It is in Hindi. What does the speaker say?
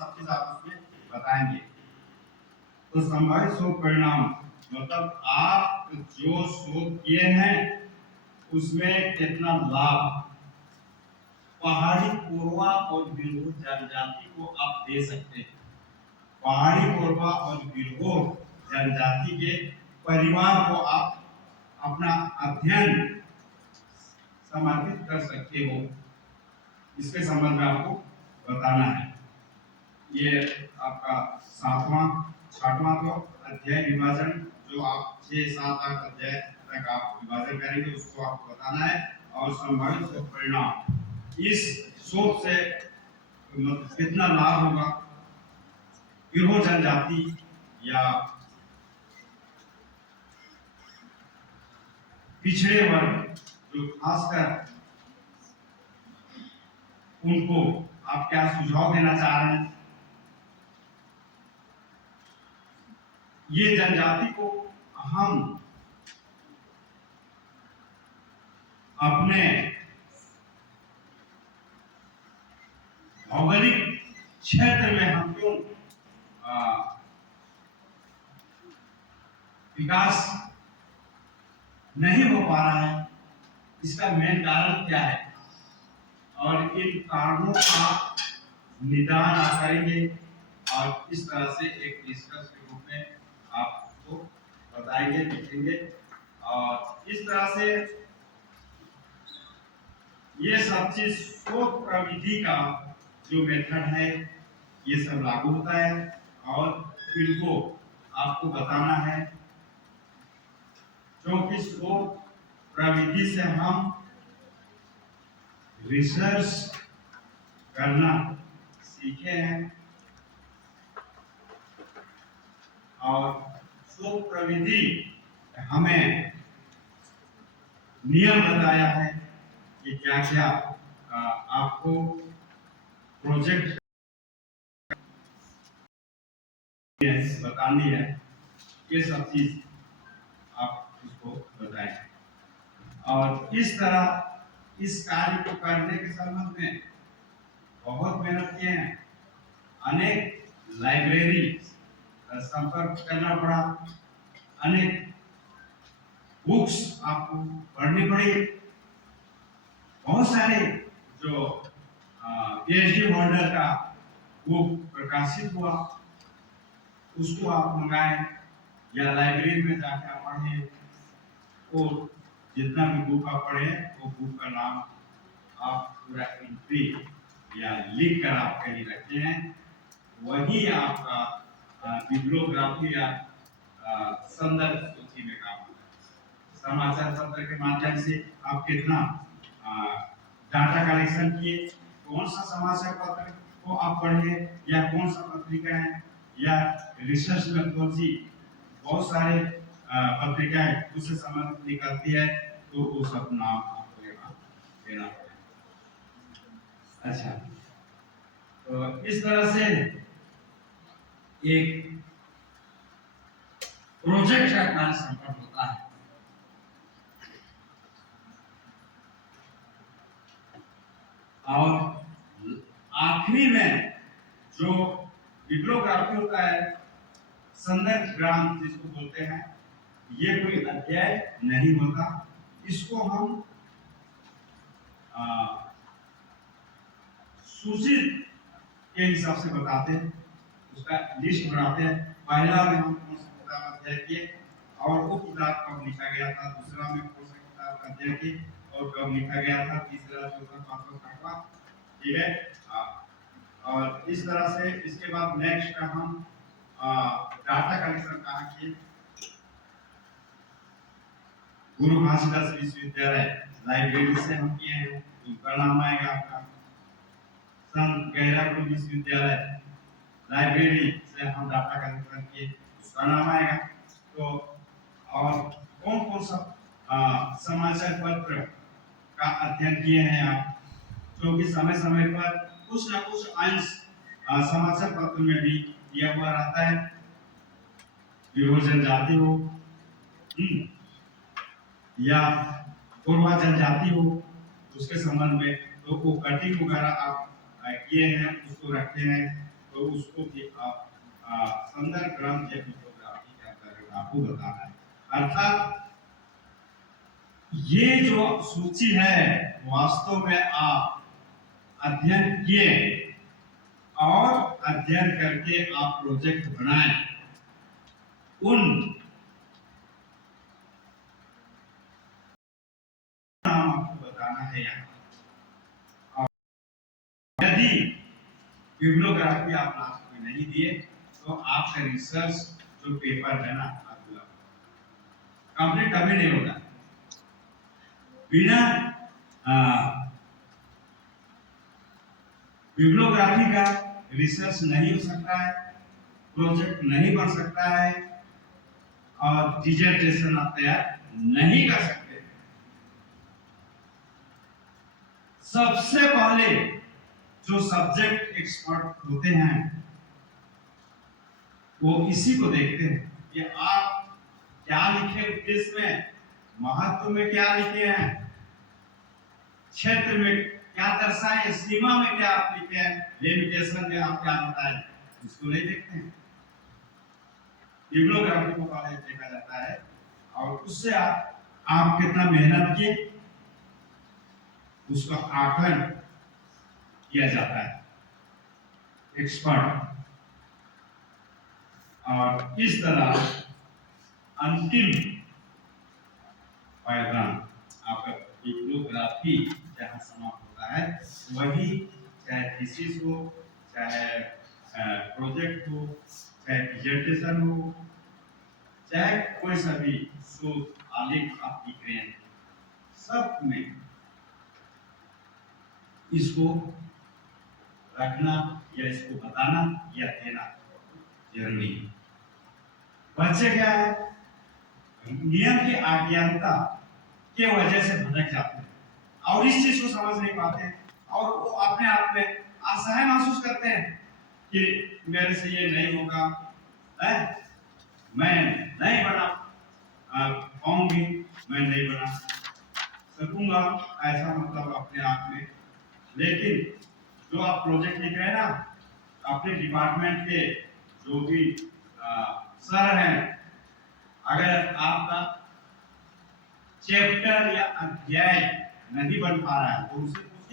सब चीज आप उसमें बताएंगे। तो संभावित शोध परिणाम मतलब आप जो शोध किए हैं उसमें कितना लाभ पहाड़ी कोरवा और गिरहोर जनजाति को आप दे सकते हैं। पहाड़ी कोरवा और गिरहोर जनजाति के परिवार को आप अपना अध्ययन समर्पित कर सकते हो, इसके संबंध में आपको बताना है। ये आपका छठवां तो अध्याय विभाजन, जो आप 6, 7, 8 अध्याय तक आप विभाजन करेंगे उसको आपको बताना है। और संभावित शोध परिणाम, इस शोध से कितना लाभ होगा गिरहोर जनजाति या पिछड़े वर्ग जो खासकर उनको आप क्या सुझाव देना चाह रहे हैं। ये जनजाति को हम अपने भौगोलिक क्षेत्र में हम क्यों विकास नहीं हो पा रहा है, इसका मेन कारण क्या है और इन कारणों का निदान आप करेंगे और इस तरह से एक डिस्कस के रूप में आपको बताएंगे, लिखेंगे। और इस तरह से ये सब चीज शोध प्रविधि का जो मेथड है ये सब लागू होता है और इनको आपको बताना है, क्योंकि शोध प्रविधि से हम रिसर्च करना सीखे हैं और शोध प्रविधि हमें नियम बताया है कि क्या क्या आपको प्रोजेक्ट बतानी है, ये सब चीज आप उसको बताएं। और इस तरह इस कार्य को करने के संबंध में बहुत मेहनत किए हैं, अनेक लाइब्रेरी संपर्क करना पड़ा, अनेक बुक्स आपको पढ़नी पड़ी, बहुत सारे जो पीएचडी होल्डर का बुक प्रकाशित हुआ उसको आप मंगाएं या लाइब्रेरी में जाकर पढ़ें। और जितना भी बुक आप पढ़े वो बुक का नाम आप पूरा एंट्री या लिख कर आप कहीं रखते हैं, वही आपका बिब्लियोग्राफी या संदर्भ सूची में काम होता है। समाचार पत्र के माध्यम से आप कितना डाटा कलेक्शन किए, कौन सा समाचार पत्र को आप पढ़े या कौन सा पत्रिका है या रिसर्च मेथोडोलॉजी, बहुत सारे पत्रिकाएं उससे संबंधित निकलती है, तो वो सब नाम आपको यहाँ देना पड़ेगा। अच्छा, तो इस तरह से एक प्रोजेक्ट का कार्य संपन्न होता है। और आखिरी में जो बिब्लियोग्राफी होता है, संदर्भ ग्रंथ जिसको बोलते हैं, ये कोई अध्याय नहीं होता, इसको हम सूची के हिसाब से बताते हैं, उसका लिस्ट बनाते हैं। पहला में हम कौन सा किताब अध्याय किए और वो किताब कब लिखा गया था, दूसरा में कौन सा किताब अध्याय किए और कब लिखा गया था, तीसरा, चौथा, पांचवा, छठवां, ठीक है। और इस तरह से इसके बाद नेक्स्ट का हम डाटा कलेक्शन कहाँ किए, गुरु घासीदास विश्वविद्यालय लाइब्रेरी से हम किए हैं, उनका नाम आएगा आपका। संत गैरापुर विश्वविद्यालय लाइब्रेरी से हम डाटा कलेक्शन किए, उसका नाम आएगा। तो और कौन कौन सा समाचार पत्र का अध्ययन किए हैं आप, क्योंकि समय समय पर कुछ ना कुछ अंश समाचार पत्र में भी दिया हुआ रहता है। गिरहोर जनजाति हो या कोरवा जनजाति हो, उसके संबंध में तो वो कटिंग वगैरह आप किए हैं, उसको रखते हैं। तो तो उसको भी आप संदर्भ ग्रंथ या बिब्लियोग्राफी के अंतर्गत आपको बताना है। अर्थात ये जो सूची है वास्तव में आप अध्ययन किए और अध्ययन करके आप प्रोजेक्ट बनाएं, उन नाम आपको बताना है यहाँ। यदि बिब्लियोग्राफी आप लास्ट में नहीं दिए तो आपका रिसर्च जो पेपर है ना अधूरा कंप्लीट कभी नहीं होगा। बिना बिब्लियोग्राफी का रिसर्च नहीं हो सकता है, प्रोजेक्ट नहीं बन सकता है और डिसर्टेशन आप तैयार नहीं कर सकते। सबसे पहले जो सब्जेक्ट एक्सपर्ट होते हैं वो इसी को देखते हैं कि आप क्या लिखे, उद्देश्य में, महत्व में क्या लिखे हैं, क्षेत्र में क्या दर्शाए, सीमा में क्या आप लिखे हैं, लिमिटेशन में आप क्या बताएं, इसको नहीं देखते हैं। बिब्लियोग्राफी को पहले देखा जाता है और उससे आप कितना मेहनत किए उसका आकलन किया जाता है एक्सपर्ट। और इस तरह अंतिम पैगाम आपका बिब्लियोग्राफी जहाँ समाप्त होता है वही, चाहे थीसिस हो, चाहे प्रोजेक्ट हो, चाहे डिसर्टेशन हो, चाहे कोई सा भी शोध आलेख आप लिख रहे हैं, सब में इसको रखना या इसको बताना या देना जरूरी है। बच्चे क्या है, नियम की अज्ञानता के वजह से भटक जाते हैं और इस चीज को समझ नहीं पाते हैं और वो अपने आप में असहाय महसूस करते हैं कि मेरे से ये नहीं होगा, मैं नहीं बना पाऊंगी, मैं नहीं बना सकूंगा, ऐसा मतलब अपने आप में। लेकिन जो आप प्रोजेक्ट लिख रहे हैं ना, अपने डिपार्टमेंट के जो भी सर हैं, अगर आपका चैप्टर या अध्याय नहीं बन पा रहा है तो उसे